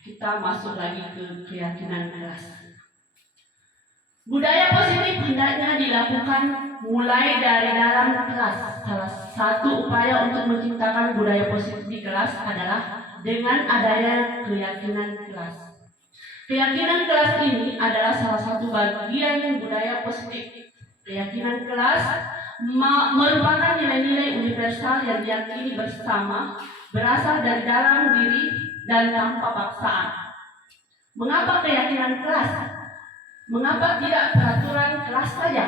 Kita masuk lagi ke keyakinan kelas. Budaya positif hendaknya dilakukan mulai dari dalam kelas. Salah satu upaya untuk menciptakan budaya positif di kelas adalah dengan adanya keyakinan kelas. Keyakinan kelas ini adalah salah satu bagian budaya positif. Keyakinan kelas merupakan nilai-nilai universal yang diyakini bersama, berasal dari dalam diri dan tanpa paksaan. Mengapa keyakinan kelas? Mengapa tidak peraturan kelas saja?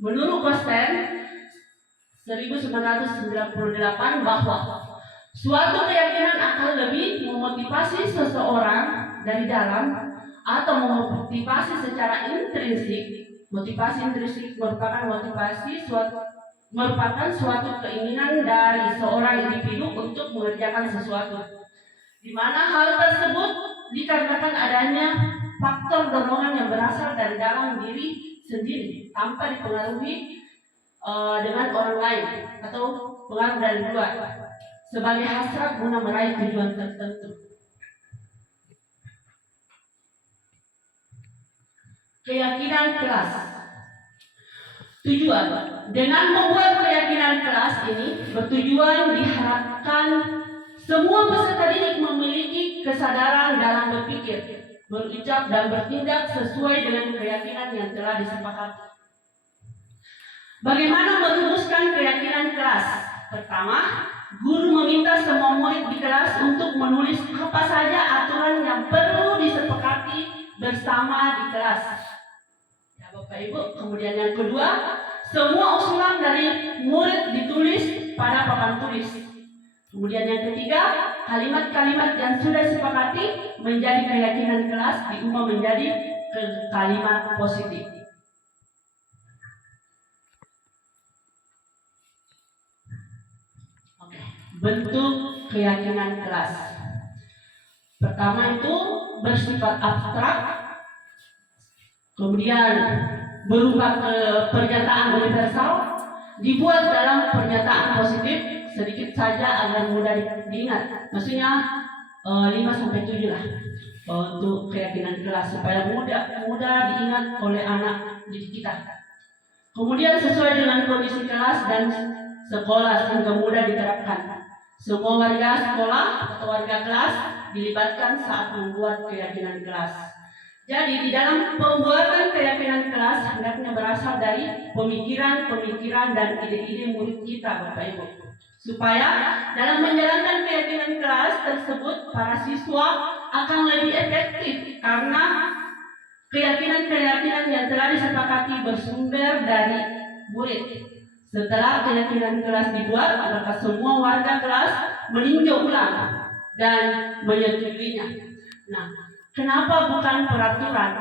Menurut Gosten 1998 bahwa suatu keyakinan akan lebih memotivasi seseorang dari dalam atau memotivasi secara intrinsik. Motivasi intrinsik merupakan suatu keinginan dari seorang individu untuk mengerjakan sesuatu, di mana hal tersebut dikarenakan adanya faktor dorongan yang berasal dari dalam diri sendiri tanpa dipengaruhi dengan orang lain atau pengaruh dari luar, sebagai hasrat guna meraih tujuan tertentu. Keyakinan kelas. Tujuan dengan membuat keyakinan kelas ini bertujuan diharapkan semua peserta didik memiliki kesadaran dalam berpikir, berucap dan bertindak sesuai dengan keyakinan yang telah disepakati. Bagaimana merumuskan keyakinan kelas? Pertama, guru meminta semua murid di kelas untuk menulis apa saja aturan yang perlu disepakati bersama di kelas. Ya Bapak Ibu, kemudian yang kedua, semua usulan dari murid ditulis pada papan tulis. Kemudian yang ketiga, kalimat-kalimat yang sudah disepakati menjadi keyakinan kelas diubah menjadi kalimat positif. Oke, bentuk keyakinan kelas. Pertama itu bersifat abstrak, kemudian berubah ke pernyataan universal, dibuat dalam pernyataan positif, sedikit saja agar mudah diingat. Maksudnya 5-7 lah untuk keyakinan kelas supaya mudah diingat oleh anak didik kita. Kemudian sesuai dengan kondisi kelas dan sekolah sehingga mudah diterapkan. Semua warga sekolah atau warga kelas dilibatkan saat membuat keyakinan kelas. Jadi di dalam pembuatan keyakinan kelas hendaknya berasal dari pemikiran dan ide-ide murid kita, Bapak Ibu, supaya dalam menjalankan keyakinan kelas tersebut para siswa akan lebih efektif karena keyakinan yang telah disepakati bersumber dari murid. Setelah keyakinan kelas dibuat, maka semua warga kelas meninjau ulang dan menyetujuinya. Nah, kenapa bukan peraturan?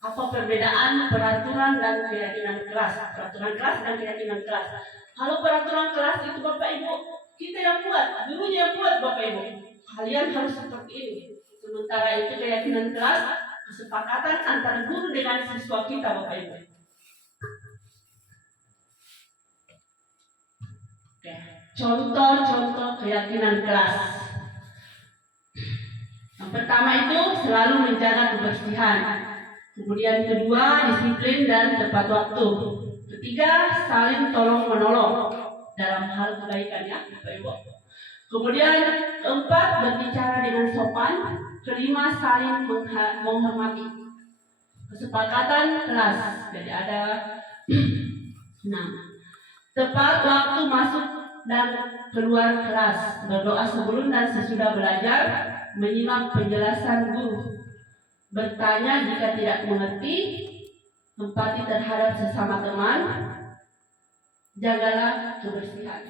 Apa perbedaan peraturan dan keyakinan kelas? Peraturan kelas dan keyakinan kelas. Kalau peraturan kelas itu Bapak Ibu, kita yang buat, gurunya yang buat Bapak Ibu. Kalian harus seperti ini. Sementara itu keyakinan kelas, kesepakatan antara guru dengan siswa kita Bapak Ibu. Oke. Contoh-contoh keyakinan kelas. Yang pertama itu selalu menjaga kebersihan. Kemudian kedua, disiplin dan tepat waktu. Ketiga, saling tolong menolong dalam hal kebaikan ya Bapak Ibu. Kemudian keempat, berbicara dengan sopan. Kelima, saling menghormati. Kesepakatan kelas. Jadi ada 6. Tepat waktu masuk dan keluar kelas. Berdoa sebelum dan sesudah belajar. Menyimak penjelasan guru. Bertanya jika tidak mengerti. Empati terhadap sesama teman. Jagalah kebersihan.